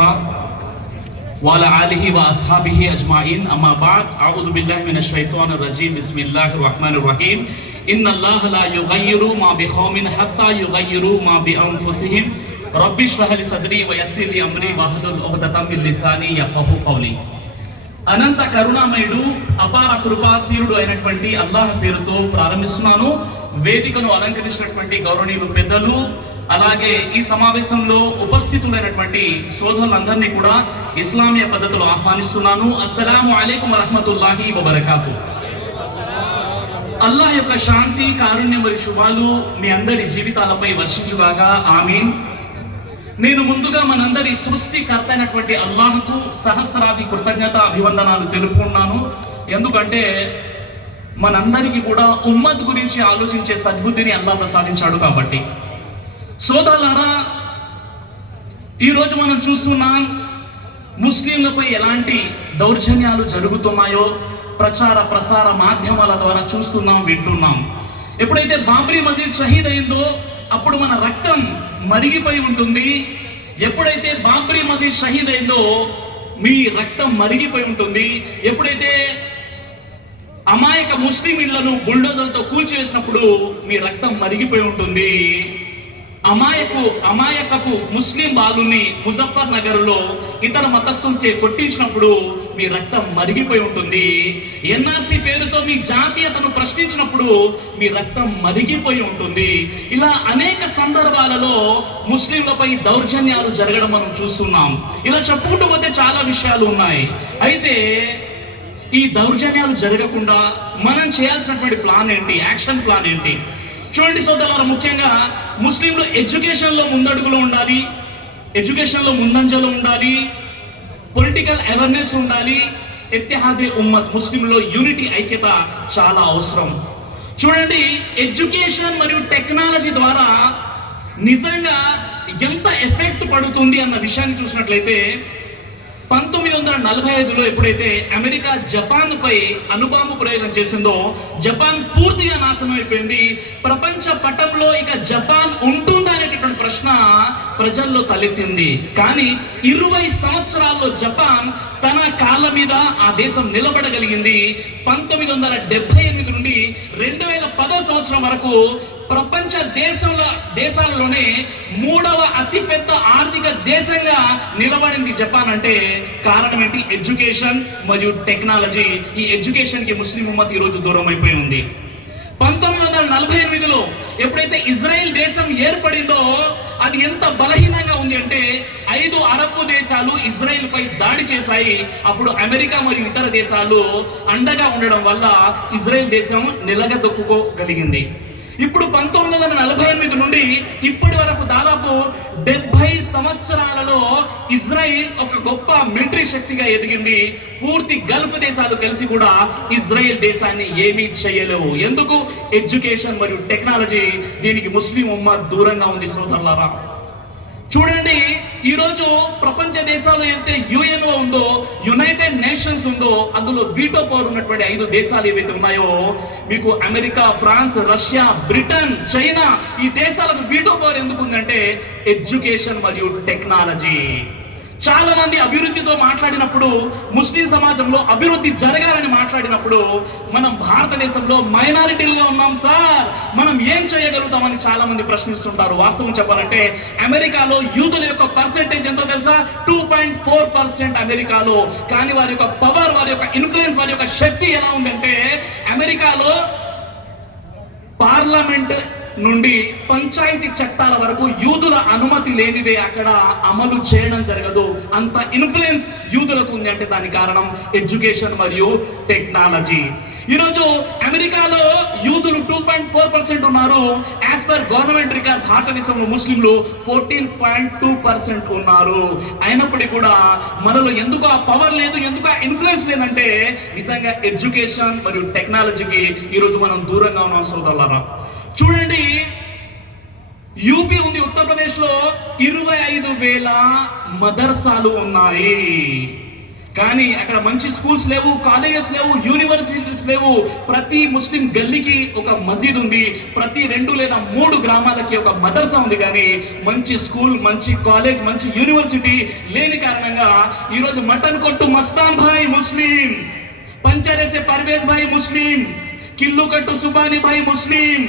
मुस्तफ़ा वाला आलिहि व अस्हाबिहि अजमाइन अम्मा बाद अऊज़ु बिल्लाहि मिनश शैतानिर रजीम बिस्मिल्लाहिर रहमानिर रहीम इन्नल्लाह ला युगय्यिरु मा बिक़ौमिन हत्ता युगय्यिरु मा बिअन्फुसिहिम रब्बि इश्रह लि सद्री व यस्सिर लि अम्री वहलुल उक़दतम मिन लिसानी यफ़क़हू क़ौली। అనంత కరుణామయుడు అపార కృపాశీలుడు అయినటువంటి అల్లాహ్ పేరుతో ప్రారంభిస్తున్నాను. వేదికను అలంకరించినటువంటి గౌరవనీయులు పెద్దలు, అలాగే ఈ సమావేశంలో ఉపస్థితులైనటువంటి సోదరులందరినీ కూడా ఇస్లామీయ పద్ధతిలో ఆహ్వానిస్తున్నాను. అస్సలాము అలైకుం వరహ్మతుల్లాహి వబరకాతు. అల్లాహ్ యొక్క శాంతి, కారుణ్యం మరియు శుభాలు మీ అందరి జీవితాలపై వర్షించుగాక. ఆమీన్. నేను ముందుగా మనందరి సృష్టికర్త అయినటువంటి అల్లాహ్కు సహస్రాది కృతజ్ఞత అభివందనాలు తెలుపుకున్నాను. ఎందుకంటే మనందరికీ కూడా ఉమ్మత్ గురించి ఆలోచించే సద్బుద్ధిని అల్లాహ్ ప్రసాదించాడు కాబట్టి. సోదరులారా, ఈరోజు మనం చూస్తున్నాం ముస్లింలపై ఎలాంటి దౌర్జన్యాలు జరుగుతున్నాయో ప్రచార ప్రసార మాధ్యమాల ద్వారా చూస్తున్నాం, వింటున్నాం. ఎప్పుడైతే బాబ్రీ మసీద్ షహీద్ అయిందో అప్పుడు మన రక్తం మరిగిపోయి ఉంటుంది. ఎప్పుడైతే బాబ్రీ మసీద్ షహీద్ అయిందో మీ రక్తం మరిగిపోయి ఉంటుంది. ఎప్పుడైతే అమాయక ముస్లిం ఇళ్లను బుల్డోజర్తో కూల్చివేసినప్పుడు మీ రక్తం మరిగిపోయి ఉంటుంది. అమాయకపు ముస్లిం బాలుని ముజఫర్ నగర్ లో ఇతర మతస్థులచే కొట్టించినప్పుడు మీ రక్తం మరిగిపోయి ఉంటుంది. ఎన్ఆర్సీ పేరుతో మీ జాతీయతను ప్రశ్నించినప్పుడు మీ రక్తం మరిగిపోయి ఉంటుంది. ఇలా అనేక సందర్భాలలో ముస్లింలపై దౌర్జన్యాలు జరగడం మనం చూస్తున్నాం. ఇలా చెప్పుకుంటూ పోతే చాలా విషయాలు ఉన్నాయి. అయితే ఈ దౌర్జన్యాలు జరగకుండా మనం చేయాల్సినటువంటి ప్లాన్ ఏంటి, యాక్షన్ ప్లాన్ ఏంటి? చూడండి సోదరులారా, ముఖ్యంగా ముస్లింలు ఎడ్యుకేషన్లో ముందడుగులో ఉండాలి, ఎడ్యుకేషన్లో ముందంజలో ఉండాలి, పొలిటికల్ అవేర్నెస్ ఉండాలి. ఇత్తెహాదే ఉమ్మత్, ముస్లింలో యూనిటీ, ఐక్యత చాలా అవసరం. చూడండి, ఎడ్యుకేషన్ మరియు టెక్నాలజీ ద్వారా నిజంగా ఎంత ఎఫెక్ట్ పడుతుంది అన్న విషయాన్ని చూసినట్లయితే 1945లో ఎప్పుడైతే అమెరికా జపాన్ పై అణుబాంబు ప్రయోగం చేసిందో జపాన్ పూర్తిగా నాశనం అయిపోయింది. ప్రపంచ పటంలో ఇక జపాన్ ఉంటుందా అనేటటువంటి ప్రశ్న ప్రజల్లో తలెత్తింది. కానీ 20 సంవత్సరాల్లో జపాన్ తన కాళ్ళ మీద ఆ దేశం నిలబడగలిగింది. 1978 నుండి 2010 సంవత్సరం వరకు ప్రపంచ దేశాలలోనే 3వ అతిపెద్ద ఆర్థిక దేశంగా నిలబడింది జపాన్. అంటే కారణం ఏంటి? ఎడ్యుకేషన్ మరియు టెక్నాలజీ. ఈ ఎడ్యుకేషన్ కి ముస్లిం ఉమ్మత్ ఈ రోజు దూరం అయిపోయి ఉంది. 1948లో ఎప్పుడైతే ఇజ్రాయెల్ దేశం ఏర్పడిందో అది ఎంత బలహీనంగా ఉంది అంటే 5 అరబ్ దేశాలు ఇజ్రాయెల్ పై దాడి చేశాయి. అప్పుడు అమెరికా మరియు ఇతర దేశాలు అండగా ఉండడం వల్ల ఇజ్రాయెల్ దేశం నిలగదొక్కుకోగలిగింది. ఇప్పుడు 1948 నుండి ఇప్పటి వరకు దాదాపు 70 సంవత్సరాలలో ఇజ్రాయిల్ ఒక గొప్ప మిలిటరీ శక్తిగా ఎదిగింది. పూర్తి గల్ఫ్ దేశాలు కలిసి కూడా ఇజ్రాయెల్ దేశాన్ని ఏమీ చేయలేవు. ఎందుకు? ఎడ్యుకేషన్ మరియు టెక్నాలజీ. దీనికి ముస్లిం ఉమ్మత్ దూరంగా ఉంది సోదరులారా. చూడండి, ఈరోజు ప్రపంచ దేశాలు అయితే యుఎన్ఓ ఉందో, యునైటెడ్ నేషన్స్ ఉందో, అందులో వీటో పవర్ ఉన్నటువంటి 5 దేశాలు ఏవైతే ఉన్నాయో, మీకు America, France, Russia, Britain, China, ఈ దేశాలకు వీటో పవర్ ఎందుకు ఉందంటే ఎడ్యుకేషన్ మరియు టెక్నాలజీ. చాలా మంది అభివృద్ధితో మాట్లాడినప్పుడు, ముస్లిం సమాజంలో అభివృద్ధి జరగాలని మాట్లాడినప్పుడు మనం భారతదేశంలో మైనారిటీలుగా ఉన్నాం సార్, మనం ఏం చేయగలుగుతామని చాలా మంది ప్రశ్నిస్తుంటారు. వాస్తవం చెప్పాలంటే అమెరికాలో యూదుల యొక్క పర్సెంటేజ్ ఎంతో తెలుసా? 2.4% అమెరికాలో. కానీ వారి యొక్క పవర్, వారి యొక్క ఇన్ఫ్లుయెన్స్, వారి యొక్క శక్తి ఎలా ఉందంటే అమెరికాలో పార్లమెంట్ నుండి పంచాయతీ చట్టాల వరకు యూదుల అనుమతి లేనిదే అక్కడ అమలు చేయడం జరగదు. అంత ఇన్ఫ్లుయెన్స్ యూదులకు ఉంది. అంటే దానికి కారణం ఎడ్యుకేషన్ మరియు టెక్నాలజీ. ఈరోజు అమెరికాలో యూదులు 2.4% ఉన్నారు. యాజ్ పర్ గవర్నమెంట్ రికార్డ్ భారతదేశంలో ముస్లింలు 14.2% ఉన్నారు. అయినప్పటికీ కూడా మనలో ఎందుకు ఆ పవర్ లేదు, ఎందుకు ఆ ఇన్ఫ్లుయెన్స్ లేదంటే నిజంగా ఎడ్యుకేషన్ మరియు టెక్నాలజీకి ఈరోజు మనం దూరంగా ఉన్నాం సోదరులారా. చూడండి, యూపీ ఉంది, ఉత్తరప్రదేశ్ లో 25,000 మదర్సాలు ఉన్నాయి. కానీ అక్కడ మంచి స్కూల్స్ లేవు, కాలేజెస్ లేవు, యూనివర్సిటీస్ లేవు. ప్రతి ముస్లిం గల్లీకి ఒక మసీద్ ఉంది, ప్రతి 2 లేదా 3 గ్రామాలకి ఒక మదర్సా ఉంది. కానీ మంచి స్కూల్, మంచి కాలేజ్, మంచి యూనివర్సిటీ లేని కారణంగా ఈరోజు మటన్ కొట్టు మస్తాన్ భాయ్ ముస్లిం, పంచరేసే పర్వేజ్ భాయ్ ముస్లిం, కిల్లు కట్టు సుబాని భాయ్ ముస్లిం,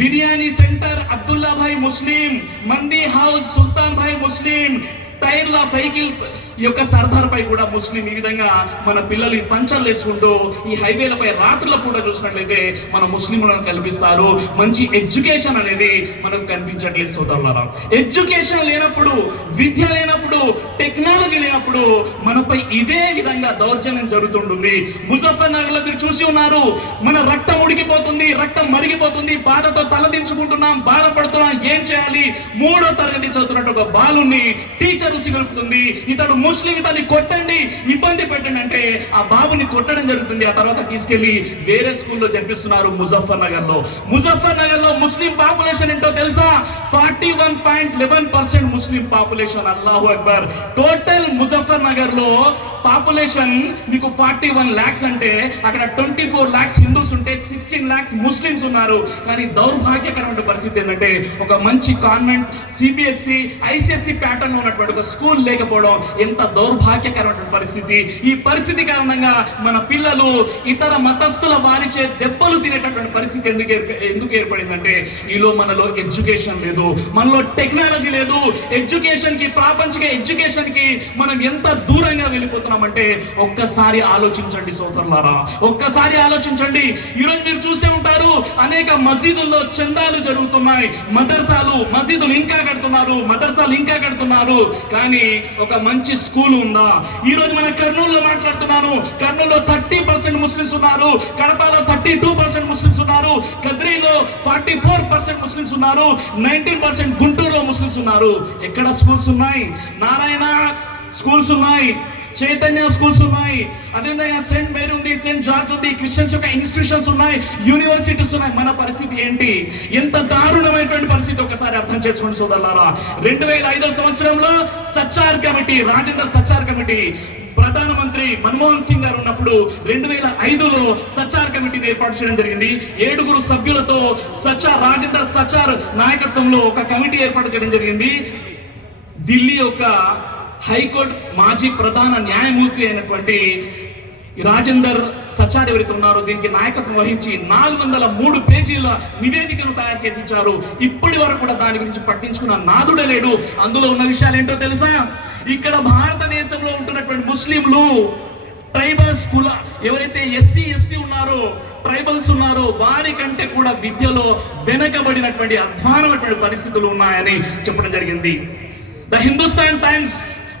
బిర్యానీ సెంటర్ అబ్దుల్లా భాయ్ ముస్లిం, మంది హౌస్ సుల్తాన్ భాయ్ ముస్లిం, టైర్ల సైకిల్ యొక్క సర్దార్ పై కూడా ముస్లిం. ఈ విధంగా మన పిల్లలు పంచర్లు వేసుకుంటూ ఈ హైవేలపై రాత్రుల పూట చూసినట్లయితే మన ముస్లింలను కల్పిస్తారు. మంచి ఎడ్యుకేషన్ అనేది మనకు కనిపించట్లేదు సోదరులారా. ఎడ్యుకేషన్ లేనప్పుడు, విద్య లేనప్పుడు, టెక్నాలజీ లేనప్పుడు మనపై ఇదే విధంగా దౌర్జన్యం జరుగుతుంటుంది. ముజఫర్ నగర్ లో మీరు చూసి ఉన్నారు, మన రక్తం ఉడికిపోతుంది, రక్తం మరిగిపోతుంది, బాధతో తలదించుకుంటున్నాం, బాధపడుతున్నాం, ఏం చేయాలి? 3వ తరగతి చదువుతున్నట్టు ఒక బాలుని టీచర్ ఉసిగొలుపుతుంది, ఇతడు ముస్లిం, ఇతన్ని కొట్టండి, ఇబ్బంది పెట్టండి అంటే ఆ బాబుని కొట్టడం జరుగుతుంది. ఆ తర్వాత తీసుకెళ్లి వేరే స్కూల్లో జరిపిస్తున్నారు ముజఫర్ నగర్ లో. ముజఫర్ నగర్ లో ముస్లిం పాపులేషన్ ఏంటో తెలుసా? 41.11% ముస్లిం పాపులేషన్. అల్లాహు అక్బర్. టోటల్ ముజఫర్ నగర్ లో పాపులేషన్ మీకు 41 lakhs అంటే అక్కడ 24 lakhs హిందూస్ ఉంటే 16 lakhs ముస్లిమ్స్ ఉన్నారు. కానీ దౌర్భాగ్యకరమైన పరిస్థితి ఏంటంటే ఒక మంచి కాన్వెంట్, సిబిఎస్ఈ, ఐసిఎస్ఈ ప్యాటర్న్ ఉన్నటువంటి ఒక స్కూల్ లేకపోవడం ఎంత దౌర్భాగ్యకరమైన పరిస్థితి. ఈ పరిస్థితి కారణంగా మన పిల్లలు ఇతర మతస్థుల వారిచే దెబ్బలు తినేటటువంటి పరిస్థితి ఎందుకు ఏర్పడిందంటే మనలో ఎడ్యుకేషన్ లేదు, మనలో టెక్నాలజీ లేదు. ఎడ్యుకేషన్ కి, ప్రాపంచిక ఎడ్యుకేషన్ కి మనం ఎంత దూరంగా వెళ్ళిపోతున్నామంటే ఒక్కసారి ఆలోచించండి సోదరులారా, ఒక్కసారి ఆలోచించండి. ఈరోజు మీరు చూసే ఉంటారు అనేక మసీదుల్లో చందాలు జరుగుతున్నాయి, మసీదులు ఇంకా కడుతున్నారు, మదర్సాలు ఇంకా కడుతున్నారు. కానీ ఒక మంచి స్కూల్ ఉందా? ఈ రోజు మన కర్నూలులో మాట్లాడుతున్నాను, కర్నూలులో 30% ముస్లిమ్స్ ఉన్నారు, కడపలో 32% ముస్లిమ్స్ ఉన్నారు, కద్రీలో 44% ముస్లిమ్స్ ఉన్నారు, 19% గుంటూరులో ముస్లిమ్స్ ఉన్నారు. ఎక్కడ స్కూల్స్ ఉన్నాయి? నారాయణ స్కూల్స్ ఉన్నాయి, చైతన్య స్కూల్స్ ఉన్నాయి, అదేవిధంగా సెయింట్ మేరీ ఉంది, సెయింట్ జార్జ్ ఉంది, క్రిస్టియన్స్ యొక్క ఇన్స్టిట్యూషన్స్ ఉన్నాయి, యూనివర్సిటీస్ ఉన్నాయి. మన పరిస్థితి ఏంటి? ఎంత దారుణమైనటువంటి పరిస్థితి ఒకసారి అర్థం చేసుకోండి సోదరులారా. 2005వ సంవత్సరంలో సచ్చార్ కమిటీ, రాజేంద్ర సచ్చార్ కమిటీ, ప్రధానమంత్రి మన్మోహన్ సింగ్ గారు ఉన్నప్పుడు 2005లో సచ్చార్ కమిటీని ఏర్పాటు చేయడం జరిగింది. 7 సభ్యులతో రాజేంద్ర సచ్చార్ నాయకత్వంలో ఒక కమిటీ ఏర్పాటు చేయడం జరిగింది. ఢిల్లీ యొక్క హైకోర్టు మాజీ ప్రధాన న్యాయమూర్తి అయినటువంటి రాజేందర్ సచ్చార్ ఎవరైతే ఉన్నారో దీనికి నాయకత్వం వహించి 403 పేజీల నివేదికను తయారు చేసి ఇచ్చారు. ఇప్పటి వరకు కూడా దాని గురించి పట్టించుకున్న నాదుడే లేడు. అందులో ఉన్న విషయాలు ఏంటో తెలుసా? ఇక్కడ భారతదేశంలో ఉంటున్నటువంటి ముస్లింలు, ట్రైబల్స్ కుల ఎవరైతే ఎస్సీ ఎస్టీ ఉన్నారో, ట్రైబల్స్ ఉన్నారో వారి కంటే కూడా విద్యలో వెనకబడినటువంటి అధ్వానమైనటువంటి పరిస్థితులు ఉన్నాయని చెప్పడం జరిగింది. ద హిందుస్థాన్ టైమ్స్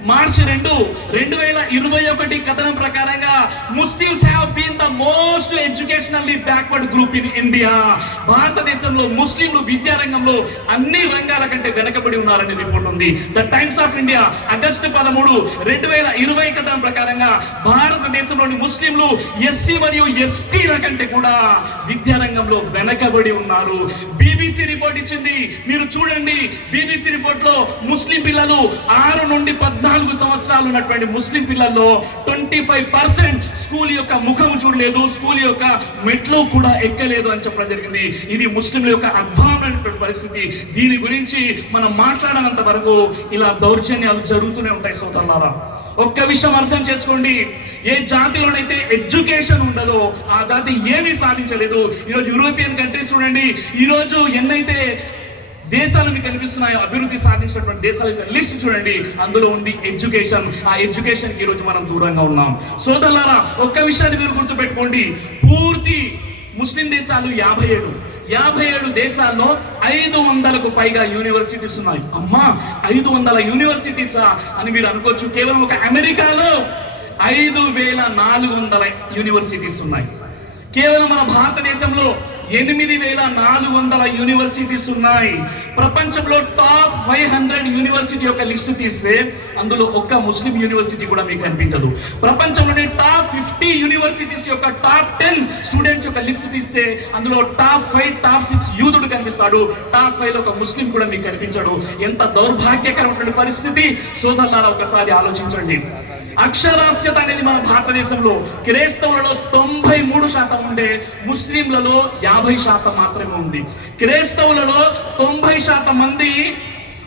మార్చి 2, 2021 కథనం ప్రకారంగా Muslims have been the most educationally backward group in India. భారతదేశంలో ముస్లింలు విద్యా రంగంలో అన్ని రంగాల కంటే వెనకబడి ఉన్నారని రిపోర్ట్ ఉంది. The times of India August 13, 2020 కథనం ప్రకారంగా భారతదేశంలోని ముస్లింలు ఎస్సీ మరియు ఎస్టీల కంటే కూడా విద్యా రంగంలో వెనకబడి ఉన్నారు. BBC రిపోర్ట్ ఇచ్చింది, మీరు చూడండి. BBC రిపోర్ట్ లో ముస్లిం పిల్లలు 6 నుండి 14 సంవత్సరాలు ఉన్నటువంటి ముస్లిం పిల్లల్లో 25% స్కూల్ యొక్క ముఖం చూడలేదు, స్కూల్ యొక్క మెట్లు కూడా ఎక్కలేదు అని చెప్పడం జరిగింది. ఇది ముస్లింల యొక్క అధ్వానమైనటువంటి పరిస్థితి. దీని గురించి మనం మాట్లాడనంత వరకు ఇలా దౌర్జన్యాలు జరుగుతూనే ఉంటాయి సోదరులారా. ఒక్క విషయం అర్థం చేసుకోండి, ఏ జాతిలోనైతే ఎడ్యుకేషన్ ఉండదో ఆ జాతి ఏమీ సాధించలేదు. ఈరోజు యూరోపియన్ కంట్రీస్ చూడండి, ఈరోజు ఎన్నైతే దేశాలు మీకు కనిపిస్తున్నాయో అభివృద్ధి సాధించినటువంటి దేశాల యొక్క లిస్ట్ చూడండి, అందులో ఉంది ఎడ్యుకేషన్. ఆ ఎడ్యుకేషన్ కి ఈరోజు మనం దూరంగా ఉన్నాం సోదరులారా. ఒక్క విషయాన్ని మీరు గుర్తుపెట్టుకోండి, పూర్తి ముస్లిం దేశాలు 57 దేశాల్లో 500కు పైగా యూనివర్సిటీస్ ఉన్నాయి. అమ్మా, 500 యూనివర్సిటీసా అని మీరు అనుకోవచ్చు. కేవలం ఒక అమెరికాలో 5400 యూనివర్సిటీస్ ఉన్నాయి. కేవలం మన భారతదేశంలో 8400 యూనివర్సిటీస్ ఉన్నాయి. ప్రపంచంలో టాప్ 500 యూనివర్సిటీ యొక్క లిస్ట్ తీస్తే అందులో ఒక్క ముస్లిం యూనివర్సిటీ కూడా మీకు కనిపించదు. ప్రపంచంలోనే టాప్ 50 యూనివర్సిటీస్ యొక్క టాప్ 10 స్టూడెంట్స్ యొక్క లిస్ట్ తీస్తే అందులో టాప్ 5, టాప్ 6 యూదుడు కనిపిస్తాడు. టాప్ 5లో ఒక ముస్లిం కూడా మీకు కనిపించడు. ఎంత దౌర్భాగ్యకరమైనటువంటి పరిస్థితి సోదరులారా, ఒకసారి ఆలోచించండి. అక్షరాస్యత అనేది మన భారతదేశంలో క్రైస్తవులలో 93% ఉండే, ముస్లింలలో 50% మాత్రమే ఉంది. క్రైస్తవులలో 90% మంది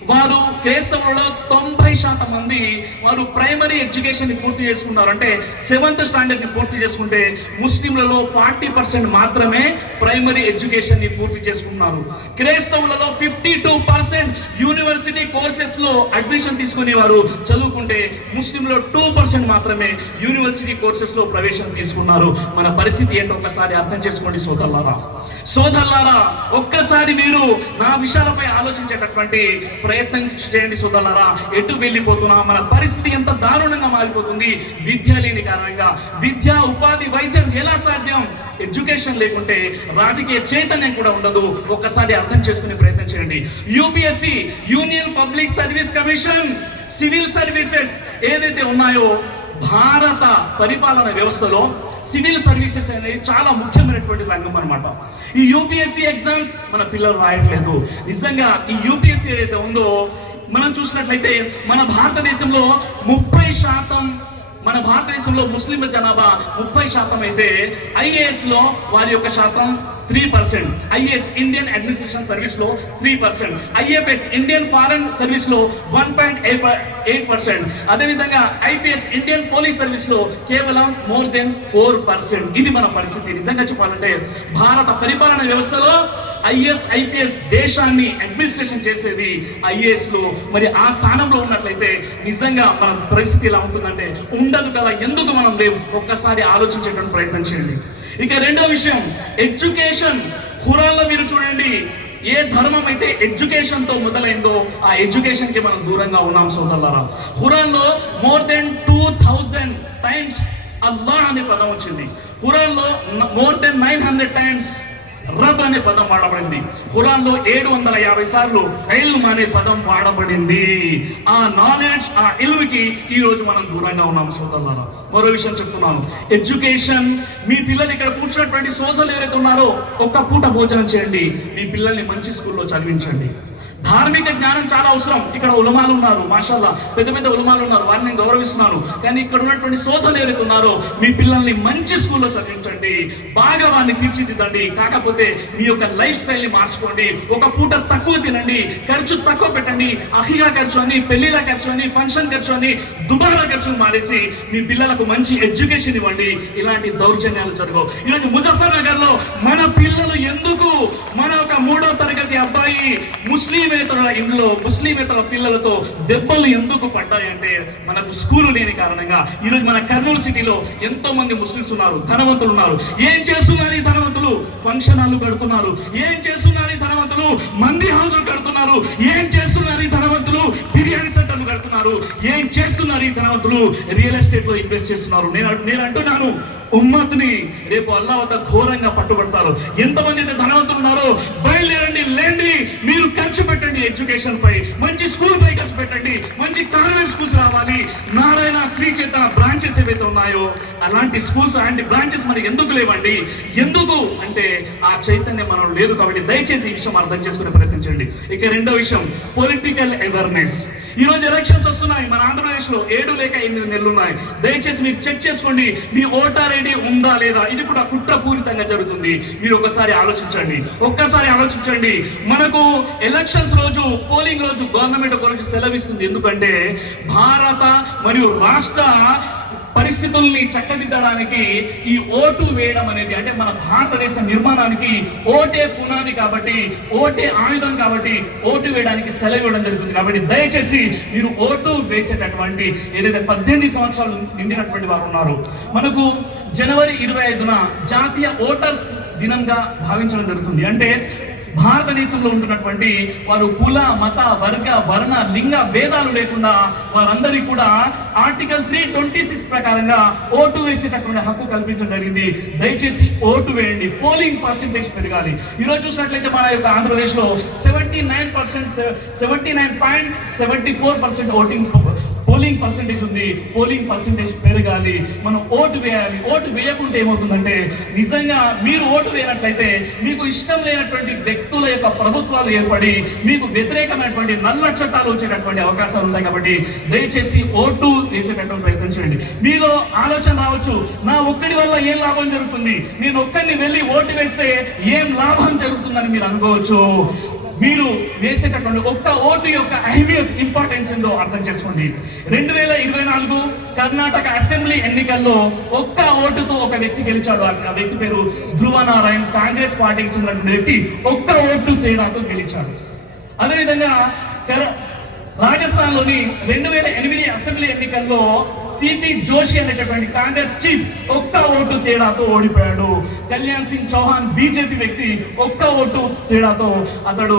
వారు క్రైస్తవులలో 90% మంది వారు ప్రైమరీ ఎడ్యుకేషన్ ని పూర్తి చేసుకున్నారు. అంటే 7th స్టాండర్డ్ ని పూర్తి చేసుకుంటే ముస్లింలలో 40% మాత్రమే ప్రైమరీ ఎడ్యుకేషన్ ని పూర్తి చేసుకున్నారు. క్రైస్తవులలో 52% యూనివర్సిటీ కోర్సెస్ లో అడ్మిషన్ తీసుకునే వారు చదువుకుంటే ముస్లింలో 2% మాత్రమే యూనివర్సిటీ కోర్సెస్ లో ప్రవేశం తీసుకున్నారు. మన పరిస్థితి ఏంటో ఒకసారి అర్థం చేసుకోండి సోదరులారా, ఒక్కసారి మీరు నా విషయాలపై ఆలోచించేటటువంటి ప్రయత్నం చేయండి సోదరులారా. ఎటు వెళ్ళిపోతున్నా, మన పరిస్థితి ఎంత దారుణంగా మారిపోతుంది విద్య లేని కారణంగా. విద్య, ఉపాధి, వైద్యం ఎలా సాధ్యం? ఎడ్యుకేషన్ లేకుంటే రాజకీయ చైతన్యం కూడా ఉండదు. ఒక్కసారి అర్థం చేసుకునే ప్రయత్నం చేయండి. UPSC, union public service commission, civil services ఏదైతే ఉన్నాయో, భారత పరిపాలన వ్యవస్థలో సివిల్ సర్వీసెస్ అనేది చాలా ముఖ్యమైనటువంటి రంగం అనమాట. ఈ యూపీఎస్సీ ఎగ్జామ్స్ మన పిల్లలు రాయట్లేదు. నిజంగా ఈ యూపీఎస్సీ ఏదైతే ఉందో, మనం చూసినట్లయితే మన భారతదేశంలో 30%, మన భారతదేశంలో ముస్లింల జనాభా 30% అయితే ఐఏఎస్ లో వారి యొక్క శాతం 3%, ఐఏఎస్ ఇండియన్ అడ్మినిస్ట్రేషన్ సర్వీస్ లో 3%, ఐఎఫ్ఎస్ ఇండియన్ ఫారెన్ సర్వీస్ లో 1.8%, అదేవిధంగా ఐపీఎస్ ఇండియన్ పోలీస్ సర్వీస్ లో కేవలం మోర్ దెన్ 4%. ఇది మన పరిస్థితి. నిజంగా చెప్పాలంటే భారత పరిపాలన వ్యవస్థలో ఐఏఎస్, ఐపీఎస్ దేశాన్ని అడ్మినిస్ట్రేషన్ చేసేది ఐఏఎస్ లో. మరి ఆ స్థానంలో ఉన్నట్లయితే నిజంగా మన పరిస్థితి ఎలా ఉంటుందంటే ఉండదు కదా. ఎందుకు మనం లేవు? ఒక్కసారి ఆలోచించేటువంటి ప్రయత్నం చేయండి. ఇక రెండో విషయం, ఎడ్యుకేషన్. ఖురాన్లో మీరు చూడండి, ఏ ధర్మం అయితే ఎడ్యుకేషన్ తో మొదలైందో ఆ ఎడ్యుకేషన్ కి మనం దూరంగా ఉన్నాం సోదరులారా. ఖురాన్లో మోర్ దెన్ 2000 టైమ్స్ అల్లాహ్ అనే పదం వచ్చింది. ఖురాన్లో మోర్ దెన్ 900 టైమ్స్ రబ్ అనే పదం వాడబడింది. ఖురాన్లో 750 సార్లు ఇల్మ్ అనే పదం వాడబడింది. ఆ నాలెడ్జ్, ఆ ఇల్మ్కి ఈ రోజు మనం దూరంగా ఉన్నాం సోదరులారా. మరో విషయం చెప్తున్నాను, ఎడ్యుకేషన్. మీ పిల్లలు ఇక్కడ కూర్చున్నటువంటి సోదరులు ఎవరైతే ఉన్నారో, ఒక్క పూట భోజనం చేయండి, మీ పిల్లల్ని మంచి స్కూల్లో చదివించండి. ధార్మిక జ్ఞానం చాలా అవసరం. ఇక్కడ ఉలమాలు ఉన్నారు, మాషాల్లా పెద్ద పెద్ద ఉలమాలు ఉన్నారు, వారిని నేను గౌరవిస్తున్నాను. కానీ ఇక్కడ ఉన్నటువంటి సోదరులు ఎవరైతే ఉన్నారో, మీ పిల్లల్ని మంచి స్కూల్లో చదివించండి, బాగా వారిని తీర్చిదిద్దండి. కాకపోతే మీ యొక్క లైఫ్ స్టైల్ ని మార్చుకోండి. ఒక పూట తక్కువ తినండి, ఖర్చు తక్కువ పెట్టండి. అఖిగా ఖర్చు అని, పెళ్లిల ఖర్చు అని, ఫంక్షన్ ఖర్చు అని, దుబారా ఖర్చును మానేసి మీ పిల్లలకు మంచి ఎడ్యుకేషన్ ఇవ్వండి. ఇలాంటి దౌర్జన్యాలు జరగవు. ఈరోజు ముజఫర్ నగర్ లో మన పిల్లలు ఎందుకు, మన ఒక 3వ తరగతి అబ్బాయి ముస్లిమేతరుల ఇంట్లో ముస్లిమేతరుల పిల్లలతో దెబ్బలు ఎందుకు పడ్డాయంటే మనకు స్కూలు లేని కారణంగా. ఈరోజు మన కర్నూలు సిటీలో ఎంతో మంది ముస్లిమ్స్ ఉన్నారు, ధనవంతులు ఉన్నారు. ఏం చేస్తున్నారు ఈ ధనవంతులు? ఫంక్షన్ హాల్లు కడుతున్నారు. ఏం చేస్తున్నారు ఈ ధనవంతులు? మంది హౌసులు కడుతున్నారు. ఏం చేస్తున్నారు ఈ ధనవంతులు? బిర్యానీ సెంటర్లు కడుతున్నారు. ఏం చేస్తున్నారు ఈ ధనవంతులు? రియల్ ఎస్టేట్ లో ఇన్వెస్ట్ చేస్తున్నారు. నేను అంటున్నాను, ఉమ్మత్ని రేపు అల్లాహ్ వద్ద ఘోరంగా పట్టుబడతారు. ఎంతమంది అయితే ధనవంతులు ఉన్నారో బయలుదేరండి, లేండి, మీరు ఖర్చు పెట్టండి ఎడ్యుకేషన్ పై, మంచి స్కూల్ పై ఖర్చు పెట్టండి. మంచి కాన్వెంట్ స్కూల్స్ రావాలి. నారాయణ, శ్రీ చైతన్య బ్రాంచెస్ ఏవైతే ఉన్నాయో అలాంటి స్కూల్స్, అలాంటి బ్రాంచెస్ మనకి ఎందుకు లేవండి? ఎందుకు అంటే ఆ చైతన్యం మనం లేదు కాబట్టి దయచేసి ఈ విషయం అర్థం చేసుకునే ప్రయత్నించండి. ఇక రెండో విషయం, పొలిటికల్ అవేర్నెస్. ఈ రోజు ఎలక్షన్స్ వస్తున్నాయి. మన ఆంధ్రప్రదేశ్ లో 7 లేక 8 నెలలు ఉన్నాయి. దయచేసి మీరు చెక్ చేసుకోండి, మీ ఓటర్ ఐడి ఉందా లేదా. ఇది కూడా కుట్రపూరితంగా జరుగుతుంది. మీరు ఒక్కసారి ఆలోచించండి. మనకు ఎలక్షన్స్ రోజు, పోలింగ్ రోజు గవర్నమెంట్ ఒక రోజు సెలవిస్తుంది. ఎందుకంటే భారత మరియు రాష్ట్ర పరిస్థితుల్ని చక్కదిద్దడానికి ఈ ఓటు వేయడం అనేది, అంటే మన భారతదేశ నిర్మాణానికి ఓటే పునాది కాబట్టి, ఓటే ఆయుధం కాబట్టి ఓటు వేయడానికి సెలవు ఇవ్వడం జరుగుతుంది. కాబట్టి దయచేసి మీరు ఓటు వేసేటటువంటి ఏదైతే 18 సంవత్సరాలు నిండినటువంటి వారు ఉన్నారు, మనకు జనవరి 25న జాతీయ ఓటర్స్ దినంగా భావించడం జరుగుతుంది. అంటే భారతదేశంలో ఉంటున్నటువంటి వారు కుల, మత, వర్గ, వర్ణ, లింగ భేదాలు లేకుండా వారందరికీ కూడా ఆర్టికల్ 326 ప్రకారంగా ఓటు వేసేటటువంటి హక్కు కల్పించడం జరిగింది. దయచేసి ఓటు వేయండి. పోలింగ్ పర్సెంటేజ్ పెరగాలి. ఈరోజు చూసినట్లయితే మన యొక్క ఆంధ్రప్రదేశ్ లో 79.74% పోలింగ్ పర్సంటేజ్ ఉంది, పోలింగ్ పర్సంటేజ్ పెరగాలి, మనం ఓటు వేయాలి. ఓటు వేయకుంటే ఏమవుతుందంటే నిజంగా మీరు ఓటు వేయనట్లయితే మీకు ఇష్టం లేనటువంటి వ్యక్తుల యొక్క ప్రభుత్వాలు ఏర్పడి మీకు వ్యతిరేకమైనటువంటి నల్ల చట్టాలు వచ్చేటటువంటి అవకాశాలు ఉంటాయి. కాబట్టి దయచేసి ఓటు వేసేటటువంటి ప్రయత్నం చేయండి. మీలో ఆలోచన రావచ్చు, నా ఒక్కడి వల్ల ఏం లాభం జరుగుతుంది, నేను ఒక్కడిని వెళ్ళి ఓటు వేస్తే ఏం లాభం జరుగుతుందని మీరు అనుకోవచ్చు. మీరు వేసేటటువంటి ఒక్క ఓటు యొక్క అహమియత్, ఇంపార్టెన్స్ ఏందో అర్థం చేసుకోండి. 2024 కర్ణాటక అసెంబ్లీ ఎన్నికల్లో ఒక్క ఓటుతో ఒక వ్యక్తి గెలిచాడు. ఆ వ్యక్తి పేరు ధ్రువ నారాయణ్, కాంగ్రెస్ పార్టీకి చెందినటువంటి వ్యక్తి ఒక్క ఓటు తేడాతో గెలిచాడు. అదేవిధంగా రాజస్థాన్ లోని 2008 అసెంబ్లీ ఎన్నికల్లో సిపి జోషి అనేటటువంటి కాంగ్రెస్ చీఫ్ ఒక్క ఓటు తేడాతో ఓడిపోయాడు. కళ్యాణ్ సింగ్ చౌహాన్ బీజేపీ వ్యక్తి ఒక్క ఓటు తేడాతో అతడు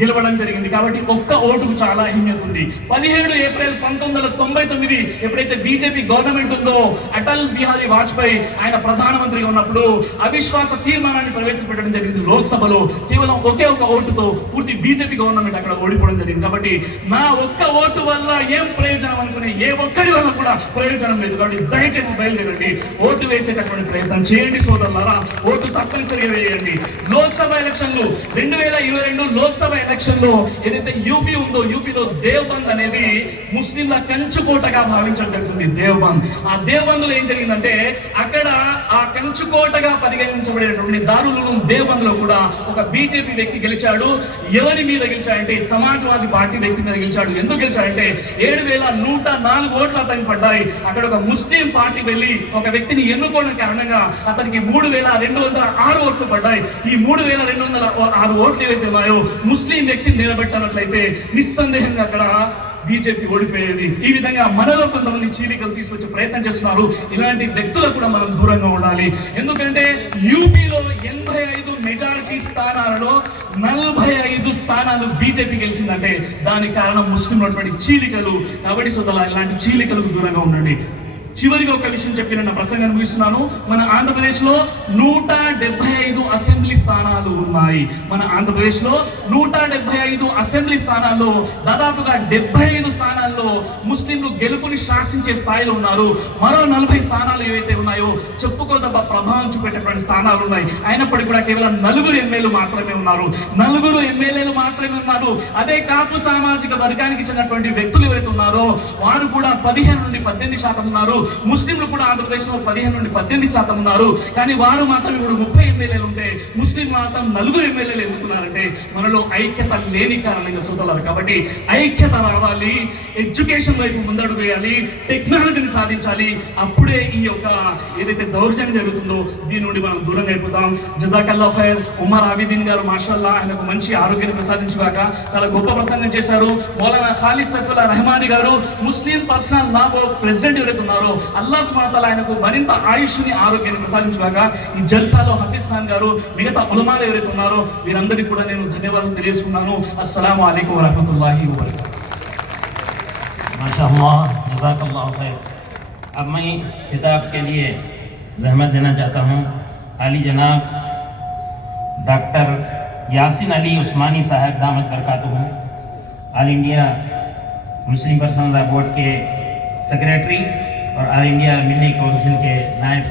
గెలవడం జరిగింది. కాబట్టి ఒక్క ఓటుకు చాలా అహిమ్యత ఉంది. 17 ఏప్రిల్ 1999 ఎప్పుడైతే బీజేపీ గవర్నమెంట్ ఉందో, అటల్ బిహారీ వాజ్పేయి ఆయన ప్రధానమంత్రిగా ఉన్నప్పుడు అవిశ్వాస తీర్మానాన్ని ప్రవేశపెట్టడం జరిగింది లోక్సభలో. కేవలం ఒకే ఒక ఓటుతో పూర్తి బీజేపీ గవర్నమెంట్ అక్కడ ఓడిపోవడం జరిగింది. కాబట్టి నా ఒక్క ఓటు వల్ల ఏం ప్రయోజనం అనుకునే ఏ ఒక్కరి వల్ల కూడా ప్రయోజనం లేదు. కాబట్టి దయచేసి బయలుదేరండి, ఓటు వేసేటటువంటి ప్రయత్నం చేయండి సోదరులారా. ఓటు తప్పనిసరిగా వేయండి. లోక్సభ ఎలక్షన్లు 2022 లోక్సభ ఎలక్షన్ లో ఏదైతే యూపీ ఉందో, యూపీలో దేవ్బంద్ అనేది ముస్లింల కంచుకోటగా భావించడం జరుగుతుంది. దేవ్బంద్, ఆ దేవ్బంద్ లో ఏం జరిగిందంటే అక్కడ ఆ కంచుకోటగా పరిగణించబడేటువంటి దారులు దేవ్బంద్ లో కూడా ఒక బీజేపీ వ్యక్తి గెలిచాడు. ఎవరి మీద గెలిచాడంటే సమాజ్వాదీ పార్టీ వ్యక్తి మీద గెలిచాడు. ఎందుకు గెలిచాడంటే 7104 ఓట్లు అతనికి పడ్డాయి. అక్కడ ఒక ముస్లిం పార్టీ వెళ్ళి ఒక వ్యక్తిని ఎన్నుకోవడం కారణంగా అతనికి 3206 ఓట్లు పడ్డాయి. ఈ 3206 ఓట్లు ఏవైతే ఉన్నాయో ముస్లిం వ్యక్తిని నిలబెట్టినట్లయితే నిస్సందేహంగా అక్కడ బీజేపీ ఓడిపోయేది. ఈ విధంగా మనలో కొంతమంది చీలికలు తీసుకొచ్చే ప్రయత్నం చేస్తున్నారు. ఇలాంటి వ్యక్తులకు కూడా మనం దూరంగా ఉండాలి. ఎందుకంటే యూపీలో 85 మెజారిటీ స్థానాలలో 45 స్థానాలు బీజేపీ గెలిచిందంటే దానికి కారణం ముస్లిం ఉన్నటువంటి చీలికలు. కాబట్టి సోదరులారా, ఇలాంటి చీలికలకు దూరంగా ఉండండి. చివరిగా ఒక విషయం చెప్పి నా ప్రసంగాన్ని ముగిస్తున్నాను. మన ఆంధ్రప్రదేశ్ లో 175 అసెంబ్లీ స్థానాలు ఉన్నాయి. మన ఆంధ్రప్రదేశ్ లో 175 అసెంబ్లీ స్థానాల్లో దాదాపుగా 75 స్థానాల్లో ముస్లింలు గెలుపుని శాసించే స్థాయిలో ఉన్నారు. మరో 40 స్థానాలు ఏవైతే ఉన్నాయో చెప్పుకోదగ్గ ప్రభావం చూపేటటువంటి స్థానాలు ఉన్నాయి. అయినప్పటికీ కూడా కేవలం 4 ఎమ్మెల్యేలు మాత్రమే ఉన్నారు. 4 ఎమ్మెల్యేలు మాత్రమే ఉన్నారు. అదే కాపు సామాజిక వర్గానికి చెందినటువంటి వ్యక్తులు ఎవరైతే ఉన్నారో వారు కూడా 15 నుండి 18% ఉన్నారు. ముస్లింలు కూడా ఆంధ్రప్రదేశ్ లో 15 నుండి 18% ఉన్నారు. కానీ వారు మాత్రం ఇప్పుడు 30 ఎమ్మెల్యేలు ఉంటే ముస్లిం మాత్రం 4 ఎమ్మెల్యేలు ఎందుకున్నారంటే మనలో ఐక్యత లేని కారణంగా సోదరులారా. కాబట్టి ఐక్యత రావాలి, ఎడ్యుకేషన్ వైపు ముందడుగు వేయాలి, టెక్నాలజీని సాధించాలి. అప్పుడే ఈ యొక్క ఏదైతే దౌర్జన్యం జరుగుతుందో దీని నుండి మనం దూరంగా అయిపోతాం. జజాకల్లా ఖైర్. ఉమర్ ఆబిదీన్ గారు మాషాల్లా ఆయనకు మంచి ఆరోగ్యాన్ని ప్రసాదించుగాక, చాలా గొప్ప ప్రసంగం చేశారు. మౌలానా ఖాలిద్ సైఫుల్లా రెహమానీ గారు ముస్లిం పర్సనల్ లా బోర్డ్ ప్రెసిడెంట్ ఎవరైతే ఉన్నారో అల్లాహ్ సుబ్హానహు వ తఆలా ఆయనకు మరింత ఆయుష్ని ఆరోగ్యాన్ని ప్రసాదించుగాక. ఈ జల్సాలో హఫీజ్ ఖాన్ గారు, మిగతా ఉలమాలు ఎవరైతే ఉన్నారో వీరందరికీ కూడా నేను ధన్యవాదాలు తెలియజేస్తున్నాను. అస్సలాము అలైకుం వరహమతుల్లాహి వబరకాతుహు. माशाअल्लाह, जज़ाकल्लाह खैर। अब मैं खिताब के लिए जहमत देना चाहता हूँ आली जनाब डॉक्टर यासिन अली उस्मानी साहब दामत बरकातुहू, All India Muslim Personal Law Board के सेक्रेटरी और ऑल इंडिया मिल्ली काउंसिल के नायब